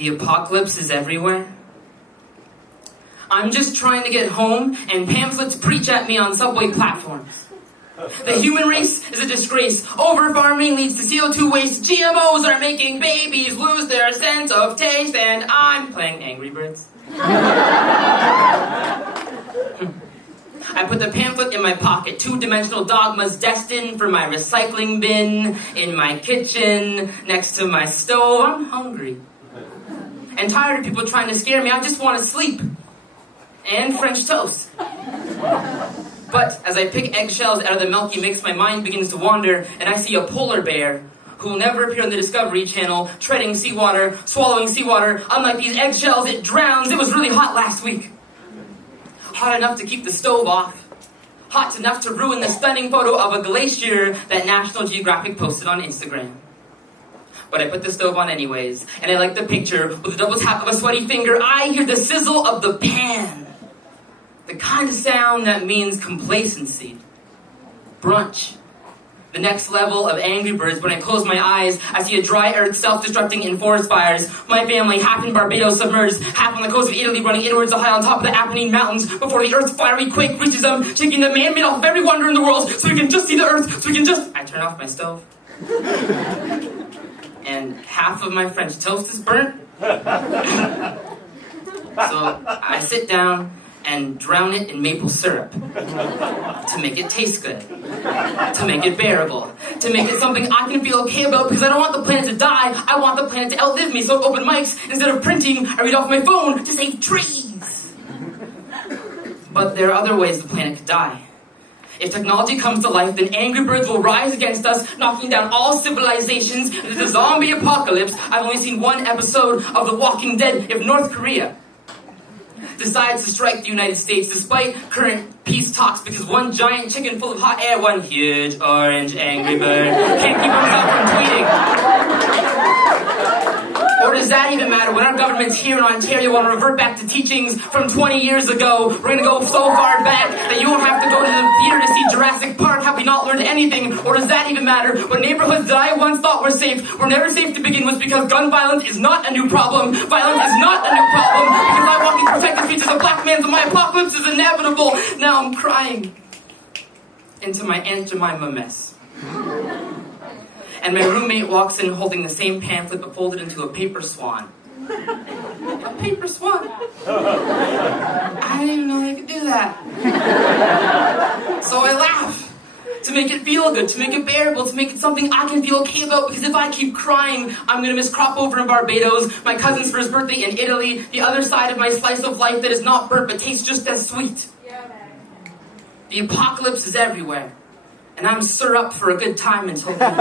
The apocalypse is everywhere. I'm just trying to get home, and pamphlets preach at me on subway platforms. The human race is a disgrace. Over-farming leads to CO2 waste. GMOs are making babies lose their sense of taste, and I'm playing Angry Birds. I put the pamphlet in my pocket. Two-dimensional dogmas destined for my recycling bin, in my kitchen, next to my stove. I'm hungry. And tired of people trying to scare me. I just want to sleep. And French toast. But as I pick eggshells out of the milky mix, my mind begins to wander, and I see a polar bear who will never appear on the Discovery Channel, treading seawater, swallowing seawater. Unlike these eggshells, it drowns. It was really hot last week. Hot enough to keep the stove off. Hot enough to ruin the stunning photo of a glacier that National Geographic posted on Instagram. But I put the stove on anyways, and I like the picture with the double tap of a sweaty finger. I hear the sizzle of the pan. The kind of sound that means complacency. Brunch. The next level of Angry Birds. When I close my eyes, I see a dry earth self-destructing in forest fires. My family, half in Barbados submerged, half on the coast of Italy running inwards high on top of the Apennine Mountains before the earth's fiery quake reaches them, shaking the man-made off of every wonder in the world so we can just see the earth, so we can just... I turn off my stove. And half of my French toast is burnt. So I sit down and drown it in maple syrup to make it taste good, to make it bearable, to make it something I can feel okay about, because I don't want the planet to die, I want the planet to outlive me. So at open mics, instead of printing, I read off my phone to save trees. But there are other ways the planet could die. If technology comes to life, then Angry Birds will rise against us, knocking down all civilizations into the zombie apocalypse. I've only seen one episode of The Walking Dead. If North Korea decides to strike the United States despite current peace talks because one giant chicken full of hot air, one huge orange Angry Bird, can't keep himself from tweeting. Or does that even matter when our governments here in Ontario want to revert back to teachings from 20 years ago? We're going to go so far back that you won't have to go to the theater to see Jurassic Park. Have we not learned anything? Or does that even matter when neighborhoods that I once thought were safe were never safe to begin with, because gun violence is not a new problem. Violence is not a new problem because I walk into protect the speeches of black men, so my apocalypse is inevitable. Now I'm crying into my Aunt Jemima mess. And my roommate walks in holding the same pamphlet but folded into a paper swan. A paper swan. I didn't even know they could do that. So I laugh. To make it feel good, to make it bearable, to make it something I can feel okay about, because if I keep crying, I'm gonna miss crop over in Barbados, my cousin's first birthday in Italy, the other side of my slice of life that is not burnt but tastes just as sweet. The apocalypse is everywhere. And I'm sure up for a good time until then.